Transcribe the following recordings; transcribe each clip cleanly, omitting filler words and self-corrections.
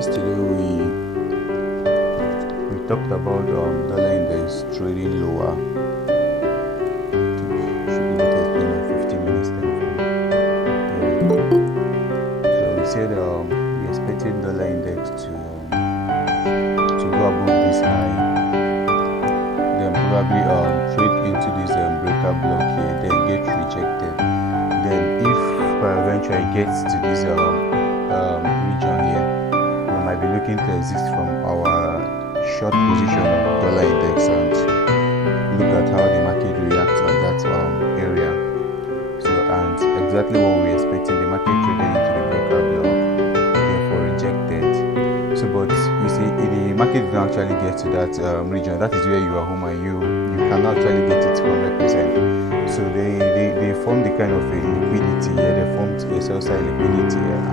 yesterday we talked about dollar index trading lower. Should be what has been a 15 minutes time frame. Yeah. So we said we expecting dollar index to go above this high, then probably trade into this breaker block here, then get rejected. Then if eventually gets to this region here, we might be looking to exit from our short position of dollar index and look at how the market reacts on that area. So, and exactly what we're expecting, the market traded into the breaker block, therefore rejected. So, but you see, the market didn't actually get to that region. That is where you are home, and you can actually get it 100%. So they formed the kind of a liquidity here. They formed a sell side liquidity here, and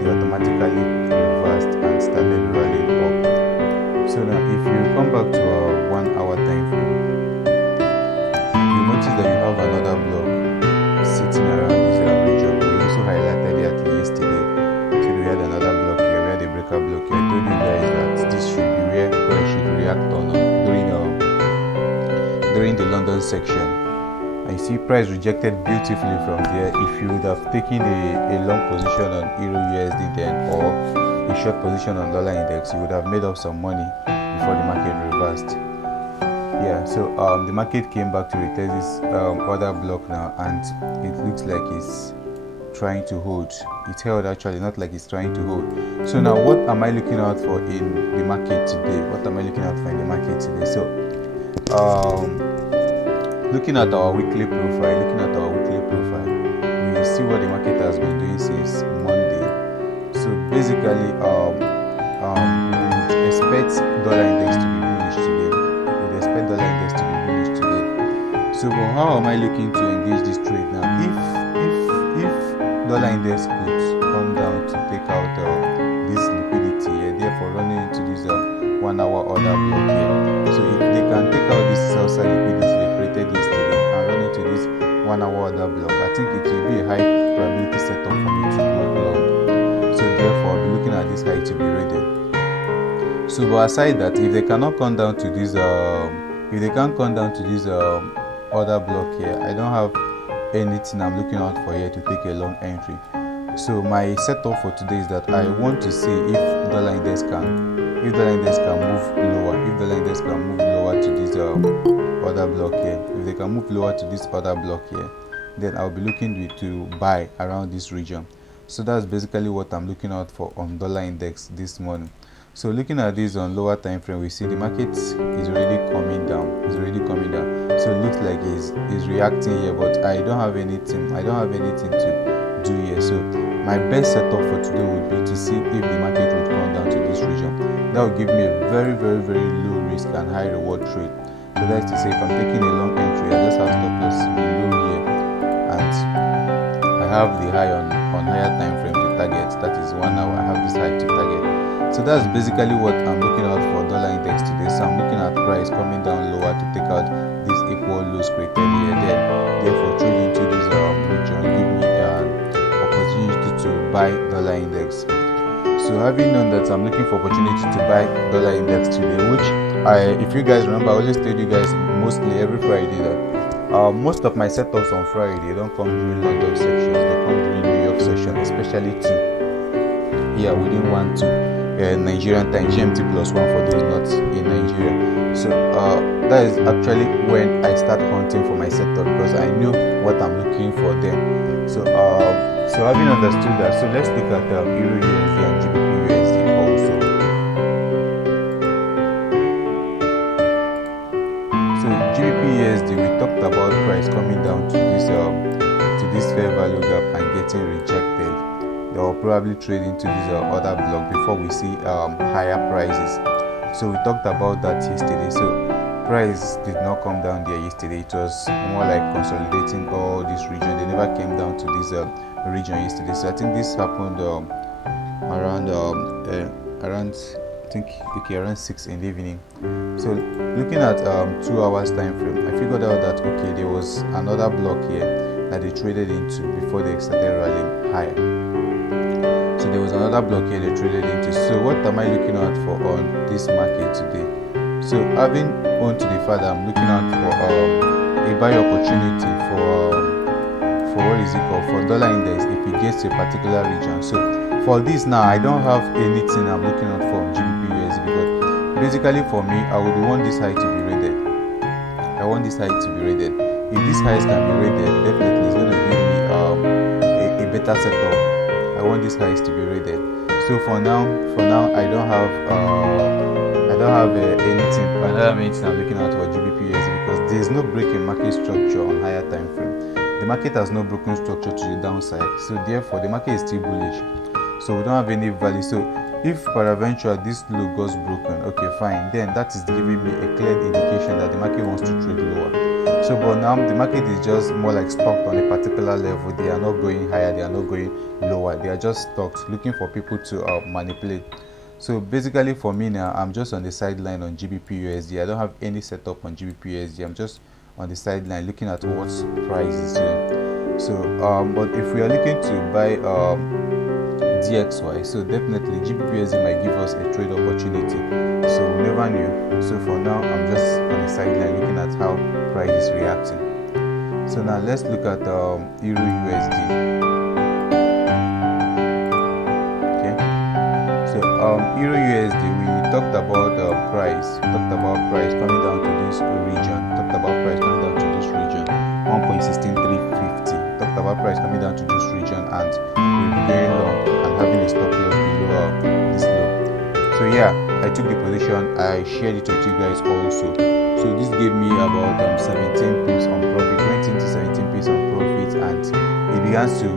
they automatically reversed and started running up. So now, if you come back to our 1 hour time frame, you notice that you have another block sitting around this region. We also highlighted it yesterday. So we had another block here, we had a breaker block here. I told you guys that this should be where price should react on during the London section. I see price rejected beautifully from there. If you would have taken a long position on Euro USD then, or a short position on dollar index, you would have made up some money before the market reversed. Yeah, so the market came back to retest this other block now, and it looks like it's trying to hold. It held actually, not like it's trying to hold. So now, what am I looking out for in the market today? What am I looking out for in the market today? So looking at our weekly profile, we see what the market has been doing since Monday. So basically, we expect dollar index to be bullish today. So how am I looking to engage this trade now? If dollar index could come down to take out this liquidity here, therefore running into this 1 hour order block here. So if they can take out this sell side liquidity they created yesterday and run into this 1 hour order block, I think it will be a high probability setup for me to go long. So therefore I'll be looking at this high to be ready. So but aside that, if they cannot come down to this order block here, I don't have anything I'm looking out for here to take a long entry. So my setup for today is that I want to see if dollar index can move lower to this order block here. If they can move lower to this order block here, then I'll be looking to buy around this region. So that's basically what I'm looking out for on dollar index this morning. So looking at this on lower time frame, we see the market is already coming down. So it looks like it's reacting here, but I don't have anything to do here. So my best setup for today would be to see if the market would come down to this region. That would give me a very, very, very low risk and high reward trade. So that's to say, if I'm taking a long entry, I just have stop loss below here, and I have the high on higher time frame to target. That is 1 hour. I have this high to target. So that's basically what I'm looking out for dollar index today. So I'm looking at price coming down lower to take out this equal lows created here. Then therefore trade into this region, give me an opportunity to buy dollar index. So having known that I'm looking for opportunity to buy dollar index today, which if you guys remember, I always tell you guys mostly every Friday that most of my setups on Friday don't come during London sections, they come during New York section, especially within 1 to Nigerian time, GMT +1 for those not in Nigeria. So that is actually when I start hunting for my setup, because I know what I'm looking for then. So having understood that, so let's look at Euro USD and GBP USD also. So GBP USD, we talked about price coming down to this fair value gap and getting rejected. They will probably trade into this other block before we see higher prices. So we talked about that yesterday. So price did not come down there yesterday. It was more like consolidating all this region. They never came down to this region yesterday. So I think this happened around around 6 in the evening. So looking at 2 hours time frame, I figured out that okay, there was another block here that they traded into before they started rallying higher. So there was another block here they traded into. So what am I looking out for on this market today? So having on to the fact that I'm looking out for a buy opportunity for what is it called, for dollar index if it gets to a particular region. So for this now, I don't have anything I'm looking out for on GBP/USD, because basically for me, I would want this high to be rated. I want this high to be rated. If this highs can be rated, definitely it's going to give me a better setup. I want these highs to be rated. So for now, I don't have anything. Another main thing I'm looking at for GBP/USD, because there is no break in market structure on higher time frame. The market has no broken structure to the downside, so therefore the market is still bullish. So we don't have any value. So if peradventure this low goes broken, okay, fine, then that is giving me a clear indication that the market wants to trade lower. So but now the market is just more like stuck on a particular level. They are not going higher, they are not going lower, they are just stuck, looking for people to manipulate. So basically for me now, I'm just on the sideline on GBP/USD. I don't have any setup on GBP/USD. I'm just on the sideline looking at what price is doing. So but if we are looking to buy DXY, so definitely GBP/USD might give us a trade opportunity. So we never knew. So for now, I'm just on the sideline looking at how price is reacting. So now let's look at EUR/USD. Okay. So EUR/USD, we talked about price. We talked about price coming down to this region. Talked about price coming down to this region, 1.16350. Talked about price coming down to this region, and we're going long and having a stop loss below this low. So yeah, I took the position. I shared it with you guys also. So this gave me about 17 pips on profit, went into 17 pips on profit, and it began to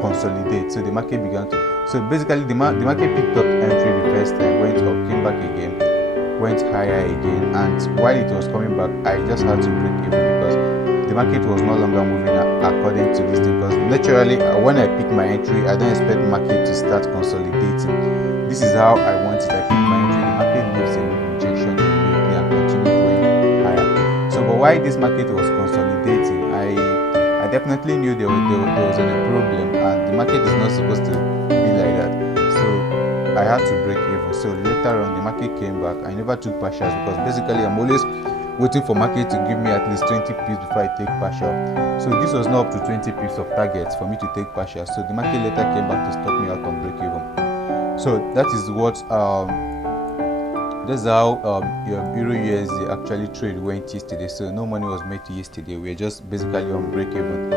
consolidate. So the market began to, so basically the market picked up entry the first time, went up, came back again, went higher again, and while it was coming back, I just had to break even because the market was no longer moving according to this thing. Because naturally, when I pick my entry, I don't expect the market to start consolidating. This is how I want it. I pick my entry, the market gives a rejection immediately and continue going higher. So but while this market was consolidating, I definitely knew there was a problem, and the market is not supposed to be like that. So I had to break even. So later on, the market came back. I never took partials because basically I'm always waiting for market to give me at least 20 pips before I take partial. So this was not up to 20 pips of targets for me to take partial. So the market later came back to stop me out on break even. So that is what that's how EUR/USD actually trade went yesterday. So no money was made yesterday. We are just basically on break even.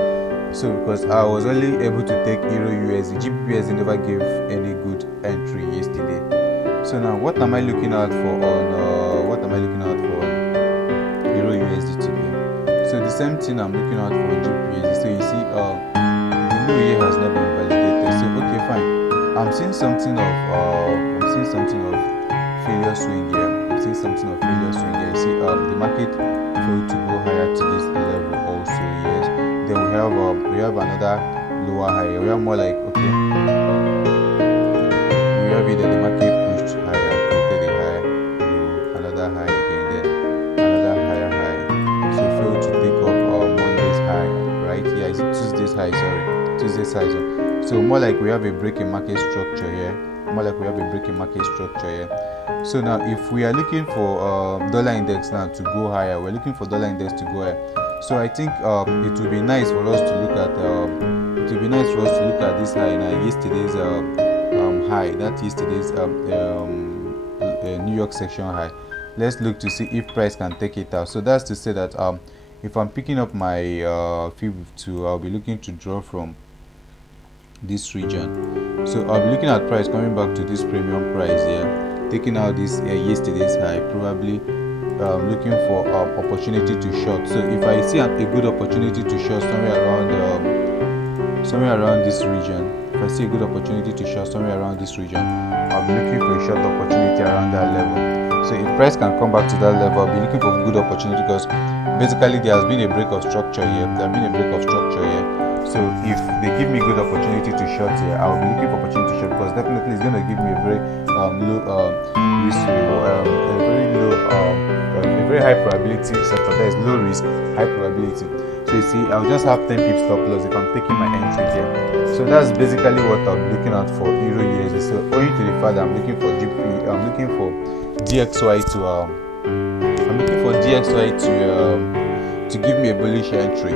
So because I was only able to take EUR/USD, GBP/USD never gave any good entry yesterday. So now what am I looking out for on EUR/USD today? So the same thing I'm looking out for GBP/USD. So you see the low here has not been validated. So okay, fine. I'm seeing something of failure swing here. You see the market failed to go higher to this level also. Yes. Then we have another lower high. We have more like, okay, we have it that the market pushed higher, created a high low, another high again, then another higher high. So failed to take up Monday's high, right? Yeah, it's Tuesday's high. So more like we have a break in market structure here. So now if we are looking for dollar index now to go higher, we're looking for dollar index to go higher. So I think it would be nice for us to look at this high now, yesterday's high, that yesterday's New York section high. Let's look to see if price can take it out. So that's to say that if I'm picking up my Fib2, I'll be looking to draw from this region. So I'll be looking at price coming back to this premium price here, taking out this yesterday's high, probably looking for opportunity to short. So if I see a good opportunity to short somewhere around this region, I'll be looking for a short opportunity around that level. So if price can come back to that level, I'll be looking for good opportunity because basically there has been a break of structure here. So if they give me good opportunity to short here, I'll be looking for opportunity to short because definitely it's going to give me a very low risk reward, a very high probability sector. There is low risk, high probability. So So you see, I'll just have 10 pips stop loss if I'm taking my entry there. So that's basically what I'll be looking at for Euro USD. So owing to the fact that I'm looking for DXY to give me a bullish entry.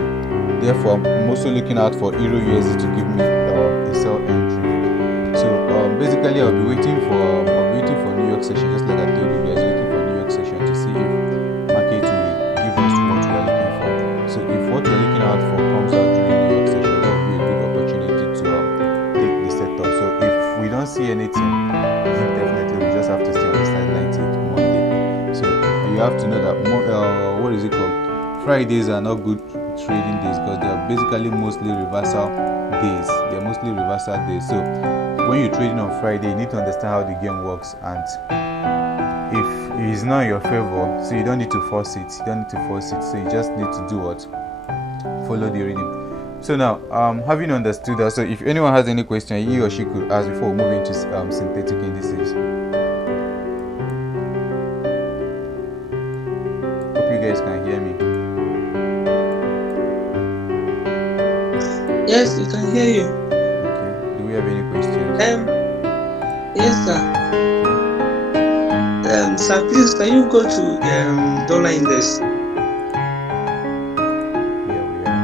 Therefore, I'm also looking out for Euro USD to give me a sell entry. So basically, I'll be waiting for New York session, just like I told you guys, waiting for New York session to see if market will give us what we are looking for. So if what we're looking out for comes out during New York session, that will be a good opportunity to take the setup. So if we don't see anything, definitely we just have to stay on the sideline till Monday. So you have to know that what is it called? Fridays are not good trading days because they are basically mostly reversal days. They are mostly reversal days. So when you're trading on Friday, you need to understand how the game works, and if it's not in your favor, so you don't need to force it. So you just need to do what? Follow the reading. So now, having understood that, so if anyone has any question, he or she could ask before we move into synthetic indices. Hope you guys can hear me. Yes, we can hear you. Okay. Do we have any questions? Yes, sir. Sir, please, can you go to dollar index? Yeah, we are.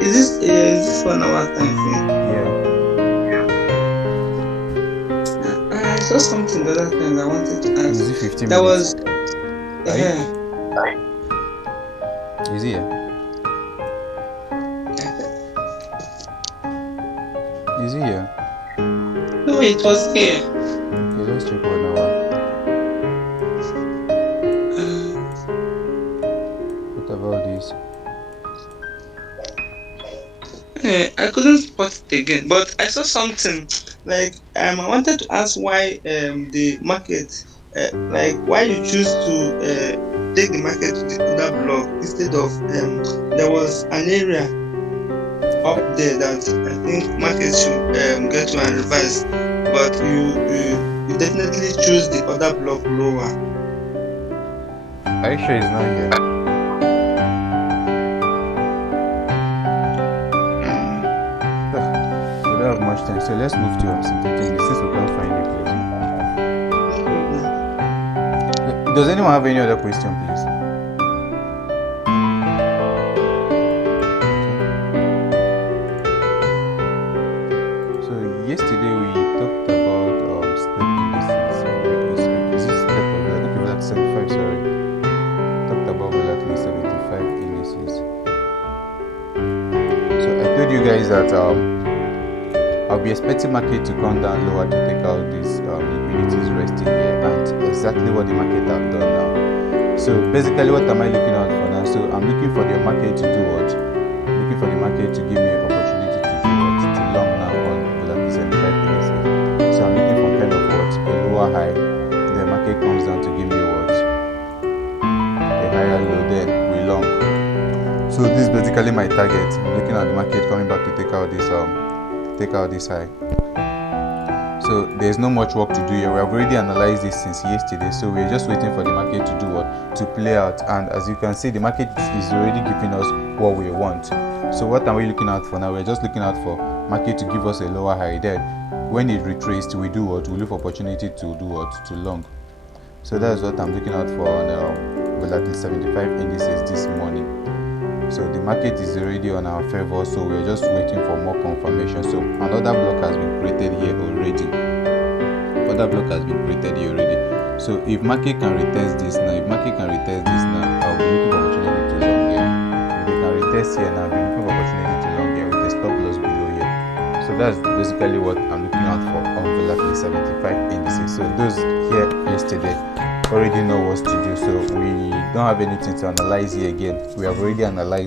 Is this 1 hour time frame? Yeah. I saw something the other time I wanted to ask. Is it 15 that minutes? Was Is it here? Is it here? No, it was here. Okay, let's check 1 hour. What about this? I couldn't spot it again, but I saw something like I wanted to ask why the market why you choose to take the market to the other block instead of there was an area up there that I think market should get to and revise, but you definitely choose the other block lower. Are you sure it's not here? We don't have much time, so let's move to synthetic since we can't find it, please. Does anyone have any other question, please? So yesterday we talked about step indices. Is it step of like 75? Sorry, talked about volatility 75 indices. So I told you guys that I'll be expecting market to come down lower to take out these liquidities resting here, and exactly what the market have done now. So basically, what am I looking out for now? So I'm looking for the market to do what? Looking for the market to give me an opportunity to do what? To long now on volatility 75 indices. So I'm looking for kind of what? A lower high. The market comes down to give me what? A higher low, then we long. So this is basically my target. I'm looking at the market coming back to take out this high. So there's no much work to do here. We have already analyzed this since yesterday, so we're just waiting for the market to do what? To play out. And as you can see, the market is already giving us what we want. So what are we looking out for now? We're just looking out for market to give us a lower high. Then when it retraced, we do what? We look for opportunity to do what? To long. So that's what I'm looking out for on volatility 75 indices this morning. So the market is already on our favor, so we're just waiting for more confirmation. So another block has been created here already. So if market can retest this now, I'll be looking for opportunity to long here. If they can retest here now, I'll be looking for opportunity to long here with a stop loss below here. So that's basically what I'm looking out for on volatility 75 indices. So those here yesterday already know what to do, so we don't have anything to analyze here again. We have already analyzed